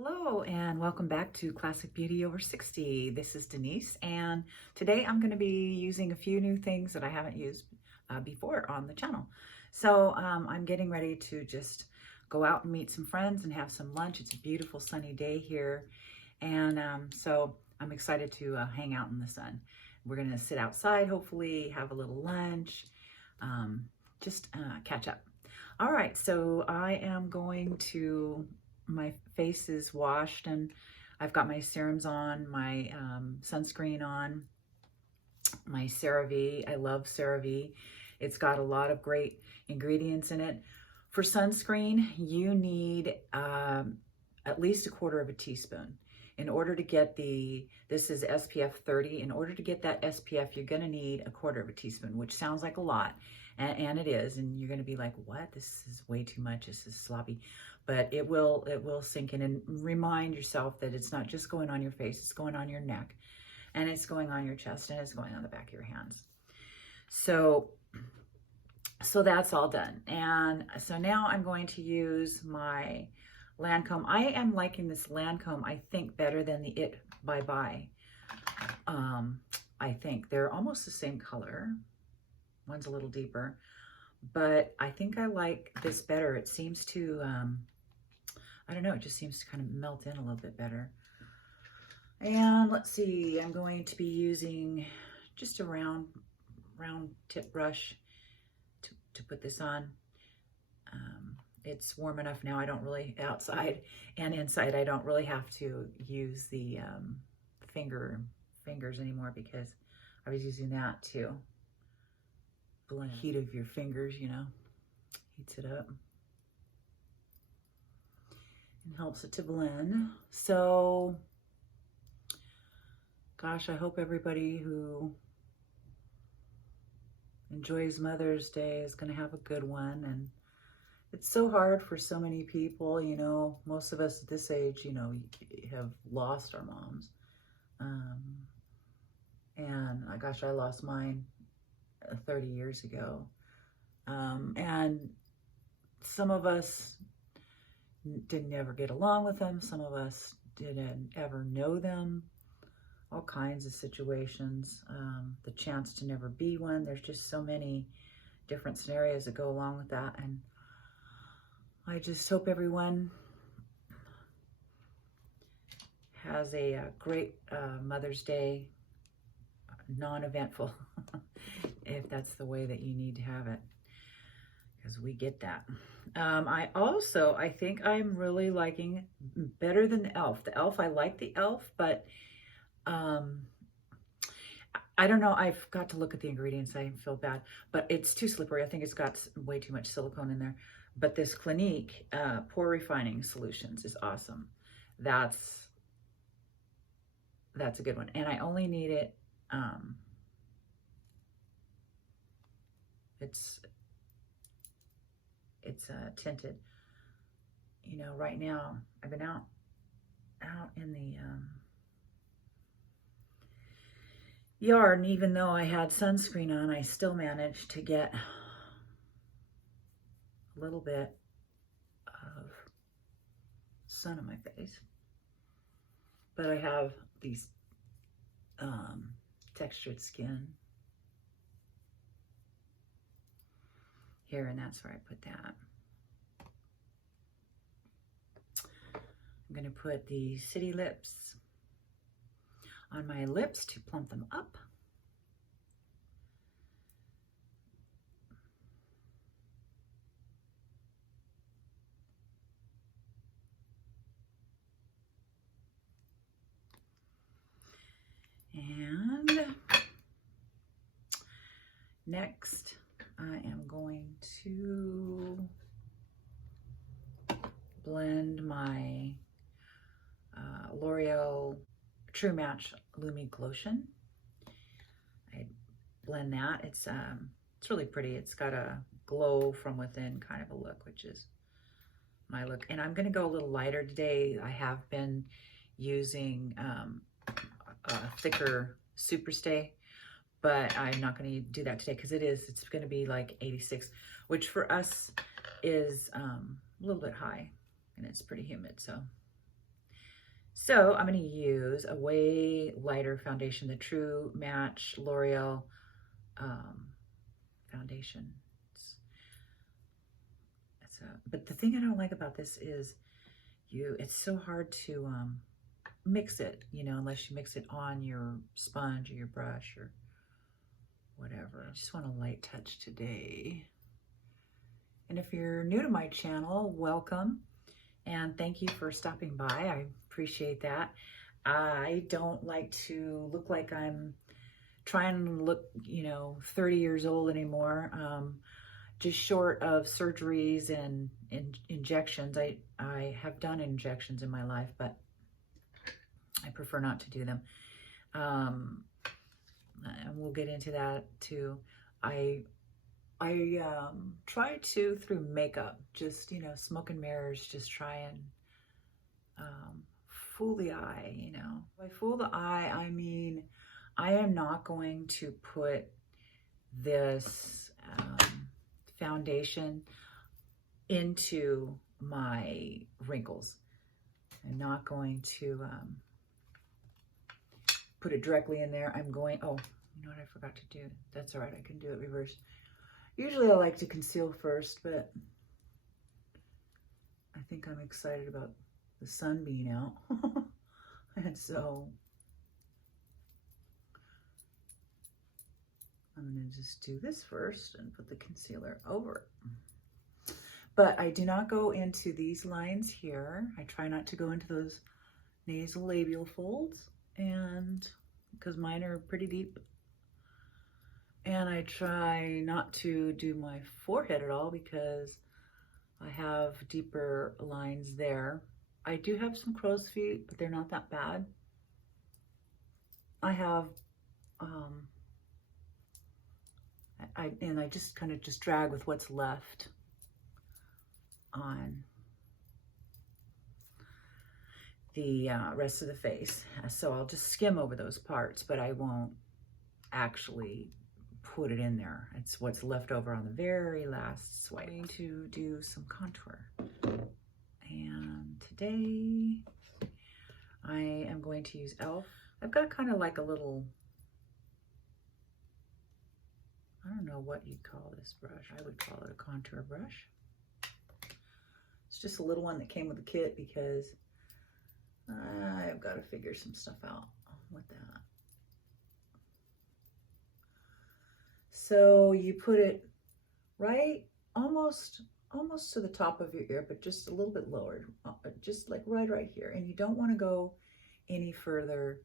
Hello and welcome back to Classic Beauty Over 60. This is Denise, and today I'm going to be using a few new things that I haven't used before on the channel. So I'm getting ready to just go out and meet some friends and have some lunch. It's a beautiful sunny day here, and so I'm excited to hang out in the sun. We're going to sit outside, hopefully have a little lunch, just catch up. All right, so I am going to, my face is washed and I've got my serums on, my sunscreen on, my CeraVe. I love CeraVe. It's got a lot of great ingredients in it. For sunscreen, you need at least a quarter of a teaspoon. In order to get this is SPF 30, in order to get that SPF, you're gonna need a quarter of a teaspoon, which sounds like a lot, and it is, and you're gonna be like, what? This is way too much, this is sloppy. But it will sink in, and remind yourself that it's not just going on your face, it's going on your neck, and it's going on your chest, and it's going on the back of your hands. So that's all done. And so now I'm going to use my Lancome. I am liking this Lancome, I think, better than the It Bye Bye. I think they're almost the same color. One's a little deeper, but I think I like this better. It seems to, I don't know, it just seems to kind of melt in a little bit better. And let's see, I'm going to be using just a round tip brush to put this on. It's warm enough now, I don't really, outside and inside, I don't really have to use the fingers anymore, because I was using that to blend. Heat of your fingers, you know, heats it up and helps it to blend. So, gosh, I hope everybody who enjoys Mother's Day is going to have a good one. And it's so hard for so many people, you know, most of us at this age, you know, have lost our moms. And gosh, I lost mine 30 years ago. And some of us didn't ever get along with them. Some of us didn't ever know them. All kinds of situations. The chance to never be one. There's just so many different scenarios that go along with that. And I just hope everyone has a great Mother's Day, non-eventful, if that's the way that you need to have it, because we get that. I think I'm really liking better than the e.l.f. The e.l.f., I like the e.l.f., but I don't know, I've got to look at the ingredients, I feel bad, but it's too slippery. I think it's got way too much silicone in there. But this Clinique Pore Refining Solutions is awesome. That's a good one. And I only need it, it's tinted. You know, right now, I've been out in the yard, and even though I had sunscreen on, I still managed to get a little bit of sun on my face. But I have these textured skin here, and that's where I put that. I'm going to put the City Lips on my lips to plump them up. And next, I am going to blend my L'Oreal True Match Lumi Glotion. I blend that. It's really pretty. It's got a glow from within kind of a look, which is my look. And I'm going to go a little lighter today. I have been using a thicker Superstay, but I'm not going to do that today because it's going to be like 86, which for us is a little bit high, and it's pretty humid. So So I'm going to use a way lighter foundation, the True Match L'Oreal foundation. But the thing I don't like about this is it's so hard to mix it, you know, unless you mix it on your sponge or your brush or whatever. I just want a light touch today. And if you're new to my channel, welcome. And thank you for stopping by. I appreciate that. I don't like to look like I'm trying to look, you know, 30 years old anymore. Just short of surgeries and injections. I have done injections in my life, but I prefer not to do them. And we'll get into that too. I try to, through makeup, just, you know, smoke and mirrors, just try and fool the eye, you know. By fool the eye, I mean, I am not going to put this foundation into my wrinkles. I'm not going to put it directly in there. I'm going, oh, you know what I forgot to do? That's all right, I can do it reverse. Usually I like to conceal first, but I think I'm excited about the sun being out. And so I'm going to just do this first and put the concealer over it. But I do not go into these lines here. I try not to go into those nasal labial folds, and because mine are pretty deep. And I try not to do my forehead at all because I have deeper lines there. I do have some crow's feet, but they're not that bad. I have, I just kind of just drag with what's left on the rest of the face. So I'll just skim over those parts, but I won't actually put it in there. It's what's left over on the very last swipe. I'm going to do some contour. And today I am going to use e.l.f. I've got kind of like a little, I don't know what you'd call this brush. I would call it a contour brush. It's just a little one that came with the kit because I've got to figure some stuff out with that. So you put it right almost to the top of your ear, but just a little bit lower, just like right here. And you don't want to go any further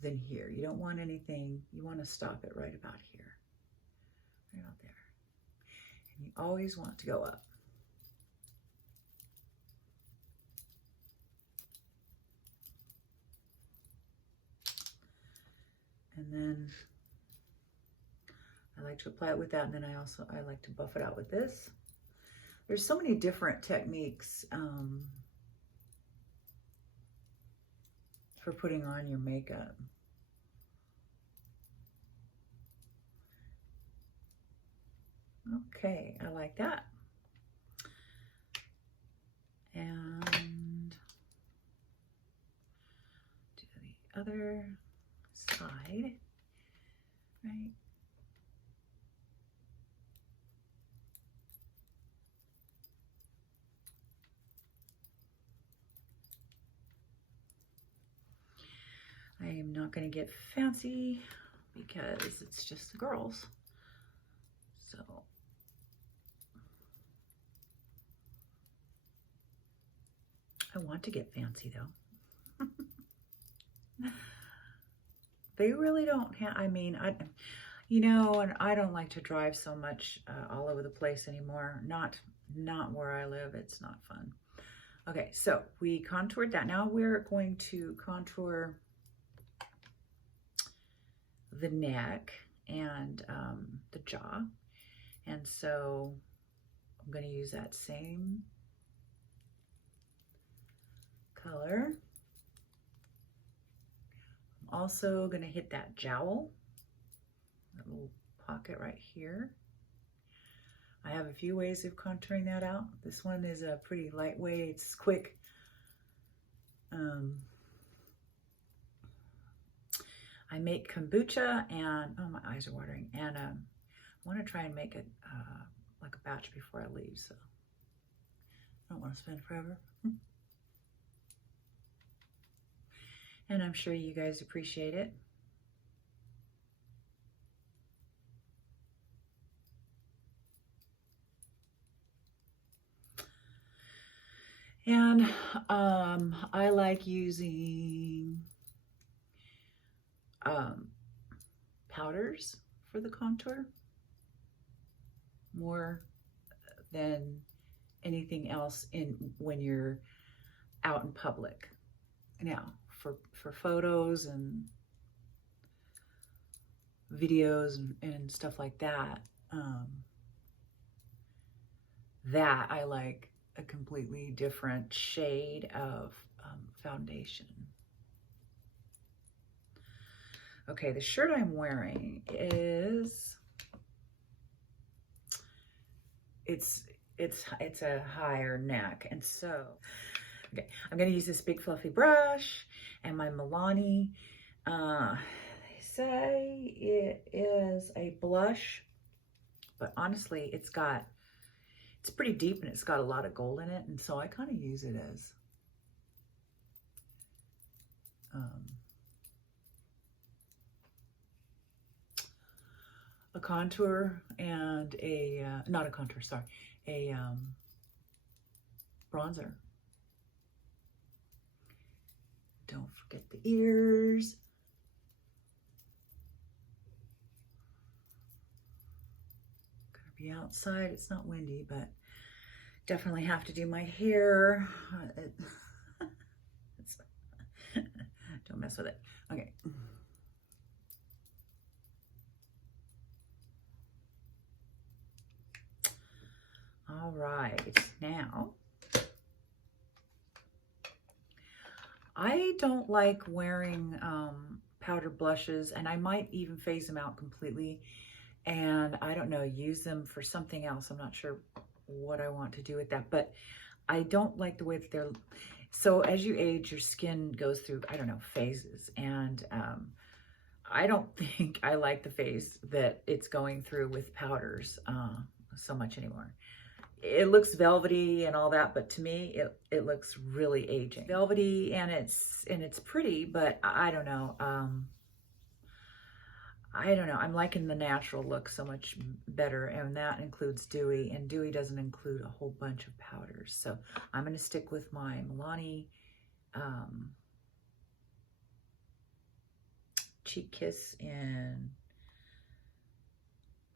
than here. You don't want anything, you want to stop it right about here, right out there. And you always want to go up. And then I like to apply it with that, and then I like to buff it out with this. There's so many different techniques for putting on your makeup. Okay, I like that. And do the other side, right? I am not going to get fancy because it's just the girls. So I want to get fancy though. They really don't have, I mean, you know, and I don't like to drive so much all over the place anymore. Not where I live. It's not fun. Okay, so we contoured that. Now we're going to contour the neck and the jaw. And so I'm going to use that same color. I'm also going to hit that jowl, that little pocket right here. I have a few ways of contouring that out. This one is a pretty lightweight, it's quick. I make kombucha, and oh, my eyes are watering, and I want to try and make it like a batch before I leave, so I don't want to spend forever. And I'm sure you guys appreciate it. And I like using powders for the contour more than anything else when you're out in public. Now, for photos and videos and stuff like that, that I like a completely different shade of foundation. Okay, the shirt I'm wearing is, it's a higher neck, and so, okay, I'm gonna use this big fluffy brush and my Milani. They say it is a blush, but honestly, it's pretty deep and it's got a lot of gold in it, and so I kind of use it as a contour and not a contour, sorry, a bronzer. Don't forget the ears. Gonna be outside, it's not windy, but definitely have to do my hair. Don't mess with it. Okay. All right, now, I don't like wearing powder blushes, and I might even phase them out completely, and I don't know, use them for something else. I'm not sure what I want to do with that, but I don't like the way that they're, so as you age, your skin goes through, I don't know, phases, and I don't think I like the phase that it's going through with powders so much anymore. It looks velvety and all that, but to me, it looks really aging. Velvety, and it's pretty, but I don't know. I don't know. I'm liking the natural look so much better, and that includes dewy, and dewy doesn't include a whole bunch of powders. So I'm going to stick with my Milani Cheek Kiss, and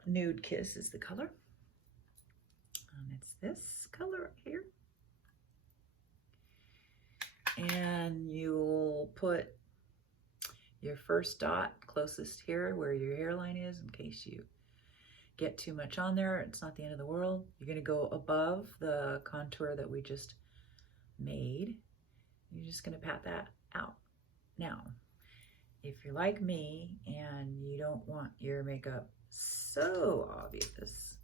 Nude Kiss is the color. And it's this color right here. And you'll put your first dot closest here where your hairline is, in case you get too much on there. It's not the end of the world. You're going to go above the contour that we just made. You're just going to pat that out. Now, if you're like me and you don't want your makeup so obvious,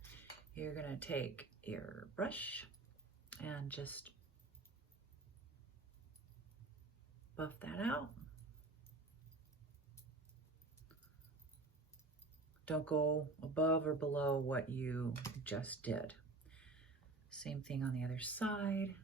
you're going to take your brush and just buff that out. Don't go above or below what you just did. Same thing on the other side.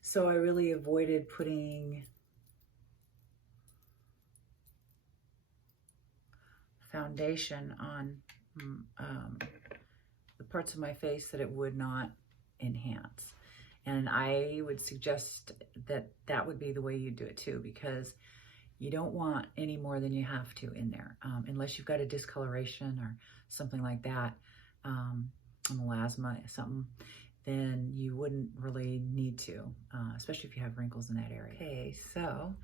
So I really avoided putting foundation on the parts of my face that it would not enhance. And I would suggest that that would be the way you do it too, because you don't want any more than you have to in there, unless you've got a discoloration or something like that, melasma, something, then you wouldn't really need to, especially if you have wrinkles in that area. Okay, so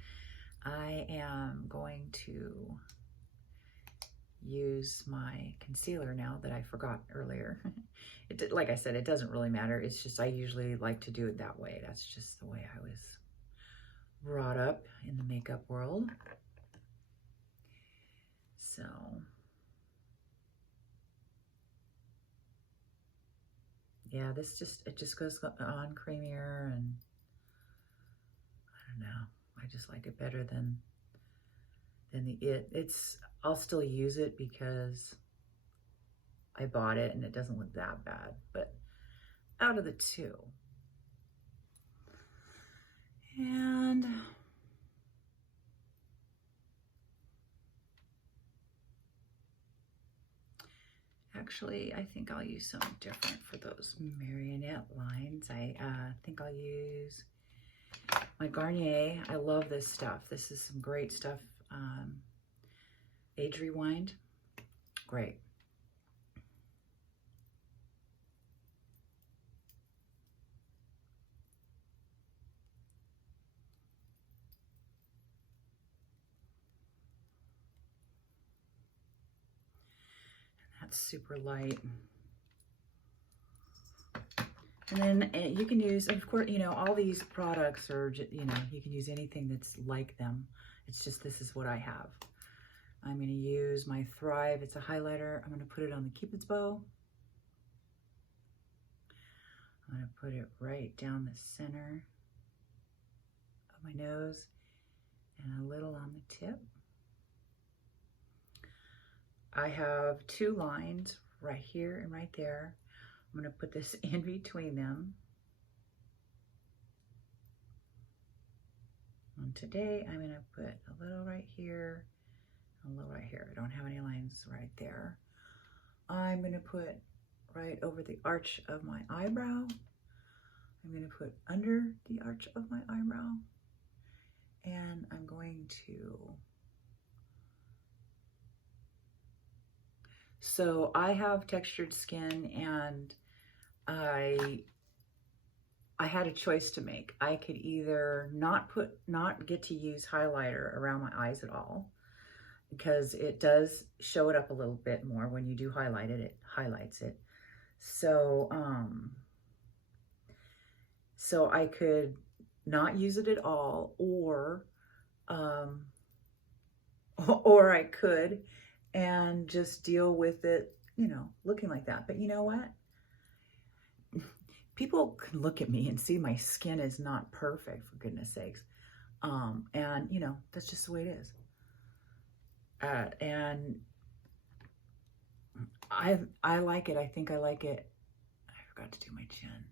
I am going to use my concealer now that I forgot earlier. Like I said, it doesn't really matter. It's just I usually like to do it that way. That's just the way I was brought up in the makeup world. So yeah, it just goes on creamier, and I don't know. I just like it better than I'll still use it because I bought it and it doesn't look that bad, but out of the two. And actually, I think I'll use something different for those marionette lines. I think I'll use my Garnier. I love this stuff. This is some great stuff. Age Rewind. Great. That's super light. And then you can use, of course, you know, all these products are, you know, you can use anything that's like them. It's just, this is what I have. I'm going to use my Thrive. It's a highlighter. I'm going to put it on the Cupid's bow. I'm going to put it right down the center of my nose and a little on the tip. I have two lines right here and right there. I'm going to put this in between them. And today I'm going to put a little right here, a little right here. I don't have any lines right there. I'm going to put right over the arch of my eyebrow. I'm going to put under the arch of my eyebrow. And I'm going to... So I have textured skin, and I had a choice to make. I could either not get to use highlighter around my eyes at all, because it does show it up a little bit more when you do highlight it. It highlights it. So so I could not use it at all, or I could and just deal with it, you know, looking like that. But you know what? People can look at me and see my skin is not perfect, for goodness sakes. And you know, that's just the way it is. And I like it. I think I like it. I forgot to do my chin.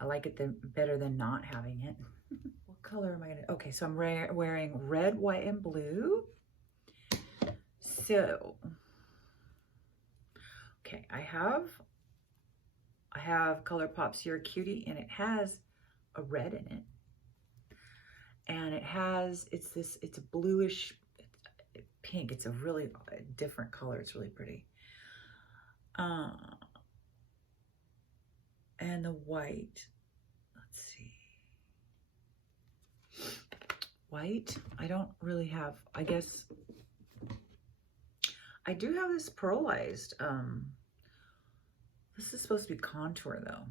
I like it better than not having it. What color am I gonna? Okay, so I'm wearing red, white, and blue. So, okay, I have ColourPop's You're a Cutie, and it has a red in it. And it's a bluish pink. It's a really different color. It's really pretty. And the white, let's see. White, I don't really have, I guess, I do have this pearlized, this is supposed to be contour though.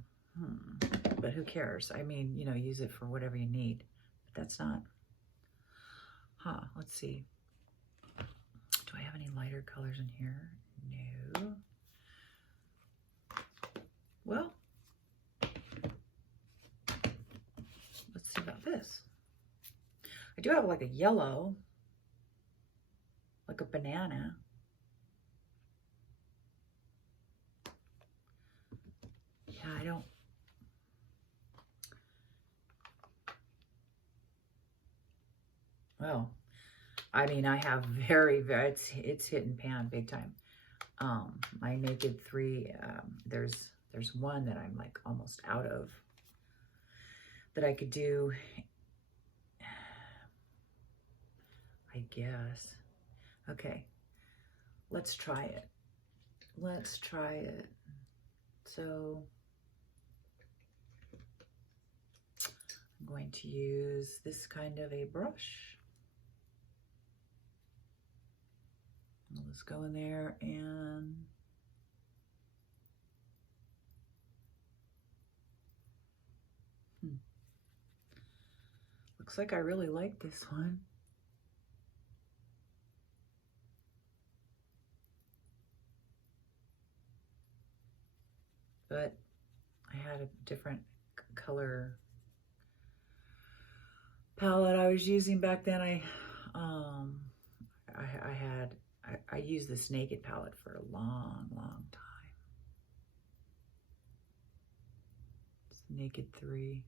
But who cares? I mean, you know, use it for whatever you need. But that's not, let's see. Do I have any lighter colors in here? No. Well, let's see about this. I do have like a yellow, like a banana. Yeah, I don't. Well, I mean, I have very, it's hit and pan big time. My Naked 3, there's one that I'm like almost out of that I could do, I guess. Okay, let's try it. Let's try it. So I'm going to use this kind of a brush. let's go in there and looks like I really like this one. But I had a different color palette I was using back then. I used this Naked palette for a long time. It's Naked 3.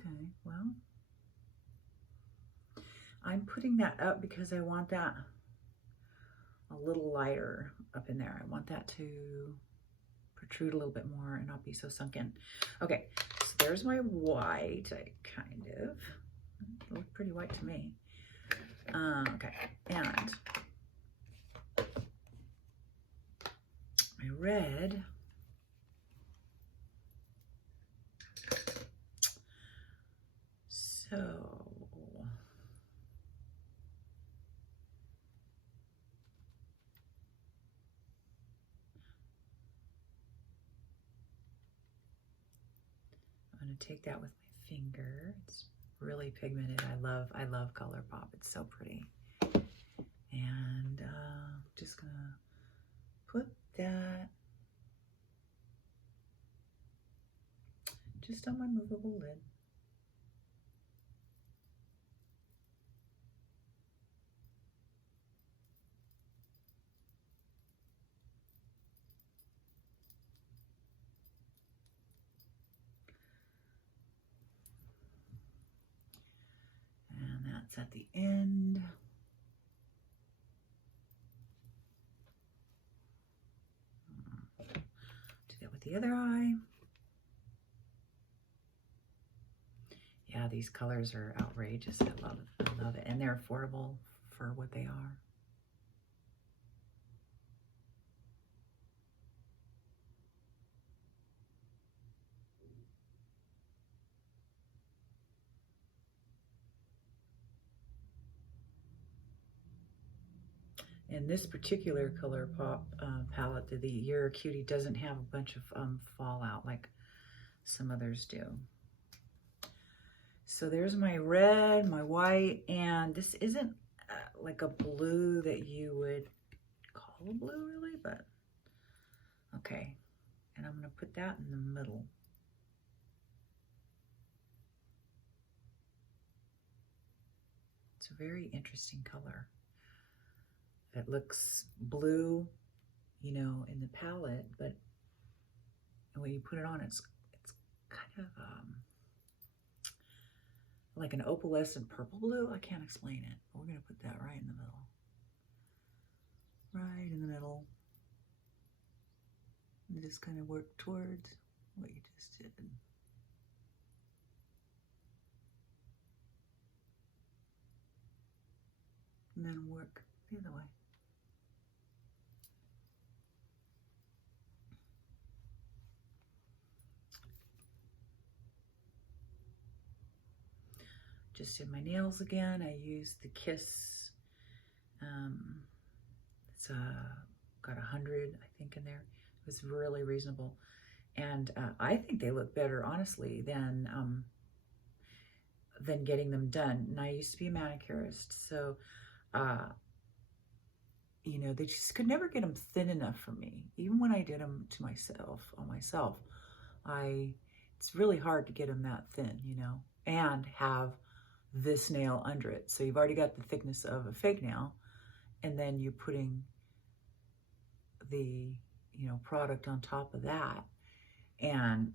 Okay, well, I'm putting that up because I want that a little lighter up in there. I want that to protrude a little bit more and not be so sunken. Okay, so there's my white. I kind of look pretty white to me. Okay, and my red. So I'm going to take that with my finger. It's really pigmented. I love ColourPop. It's so pretty. And just going to put that just on my movable lid. And that's at the end. Do that with the other eye. Yeah, these colors are outrageous. I love it. And they're affordable for what they are. And this particular ColourPop palette, the You're a Cutie, doesn't have a bunch of fallout like some others do. So there's my red, my white, and this isn't like a blue that you would call a blue really, but okay. And I'm gonna put that in the middle. It's a very interesting color. It looks blue, you know, in the palette, but when you put it on, it's kind of like an opalescent purple blue. I can't explain it. But we're gonna put that right in the middle. Right in the middle. And just kind of work towards what you just did. And then work the other way. Just did my nails again. I used the Kiss. It's got 100, I think, in there. It was really reasonable. And I think they look better, honestly, than getting them done. And I used to be a manicurist, so you know, they just could never get them thin enough for me. Even when I did them to myself, it's really hard to get them that thin, you know, and have this nail under it. So you've already got the thickness of a fake nail, and then you're putting the, you know, product on top of that. And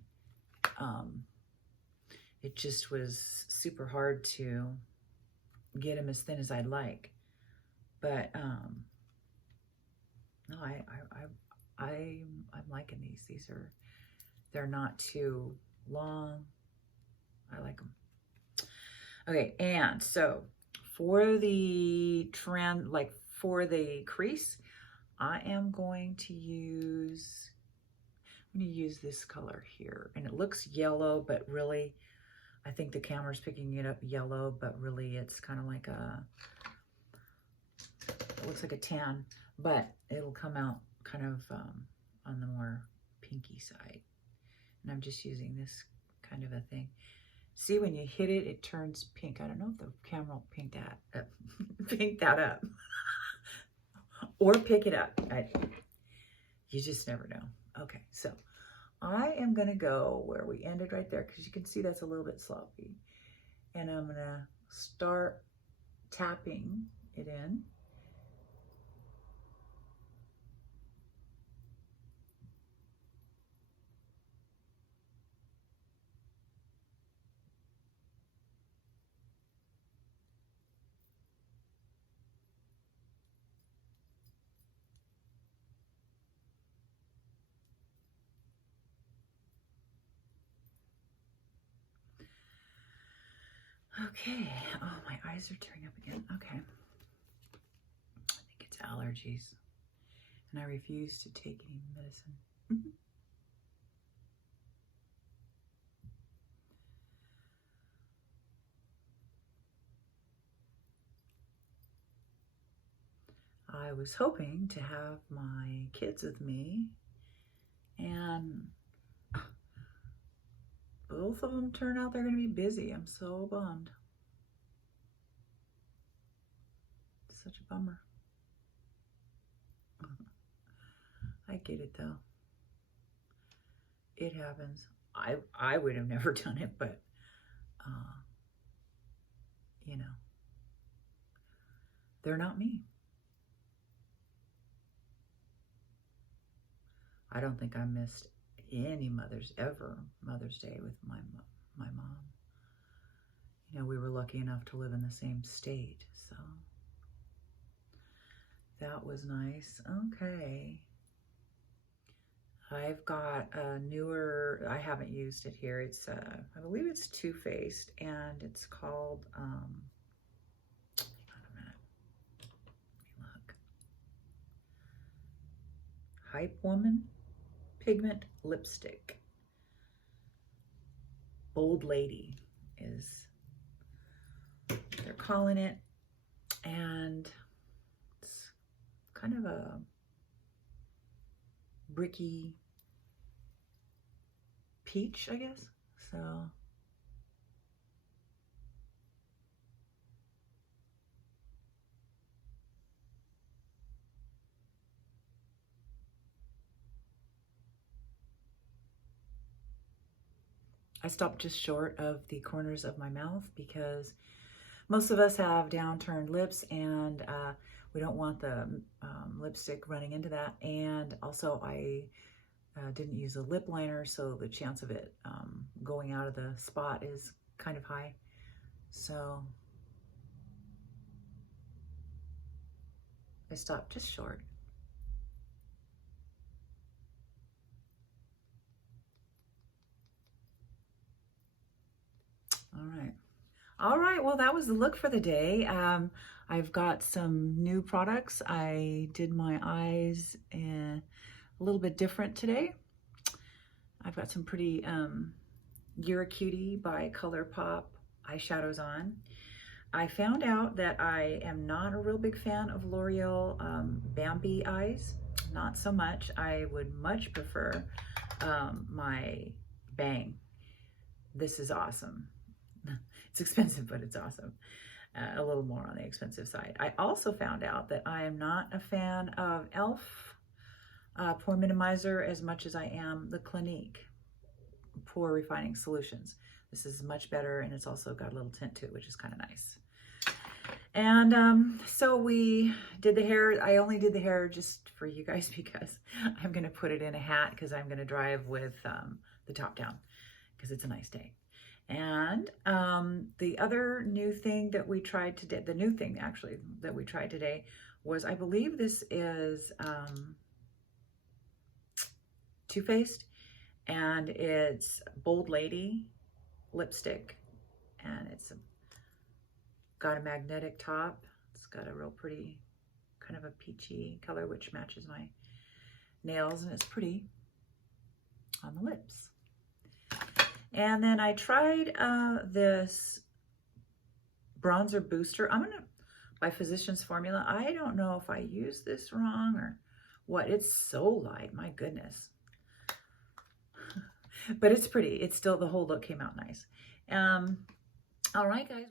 it just was super hard to get them as thin as I'd like. But no, I'm liking these. These are They're not too long. I like them. Okay, and so for the trend, like for the crease, I am going to use, this color here. And it looks yellow, but really, I think the camera's picking it up yellow, but really it's kind of like it looks like a tan, but it'll come out kind of on the more pinky side. And I'm just using this kind of a thing. See, when you hit it, it turns pink. I don't know if the camera will pink that up. Or pick it up. You just never know. Okay, so I am going to go where we ended right there, because you can see that's a little bit sloppy. And I'm going to start tapping it in. Okay. Oh, my eyes are tearing up again. Okay. I think it's allergies. And I refuse to take any medicine. I was hoping to have my kids with me, and both of them turn out they're going to be busy. I'm so bummed. It's such a bummer. I get it though. It happens. I would have never done it, but you know, they're not me. I don't think I missed any Mother's Day with my mom. You know, we were lucky enough to live in the same state, so that was nice. Okay. I've got a newer, I haven't used it here. It's, I believe it's Too Faced, and it's called, hang on a minute. Let me look. Hype Woman Pigment Lipstick. Bold Lady is, they're calling it, and it's kind of a bricky peach, I guess. So I stopped just short of the corners of my mouth, because most of us have downturned lips, and we don't want the lipstick running into that. And also I didn't use a lip liner, so the chance of it going out of the spot is kind of high. So I stopped just short. All right, well, that was the look for the day. I've got some new products. I did my eyes a little bit different today. I've got some pretty You're a Cutie by ColourPop eyeshadows on. I found out that I am not a real big fan of L'Oreal Bambi eyes. Not so much. I would much prefer my Bang. This is awesome. It's expensive, but it's awesome. A little more on the expensive side. I also found out that I am not a fan of e.l.f. Pore Minimizer as much as I am the Clinique Pore Refining Solutions. This is much better, and it's also got a little tint to it, which is kind of nice. And so we did the hair. I only did the hair just for you guys because I'm going to put it in a hat, because I'm going to drive with the top down, because it's a nice day. And the other new thing that we tried today, the new thing actually that we tried today, was, I believe this is Too Faced, and it's Bold Lady lipstick, and it's got a magnetic top. It's got a real pretty kind of a peachy color, which matches my nails, and it's pretty on the lips. And then I tried this bronzer booster. I'm gonna, by Physicians Formula. I don't know if I used this wrong or what. It's so light, my goodness. But it's pretty. It's still, the whole look came out nice. All right, guys.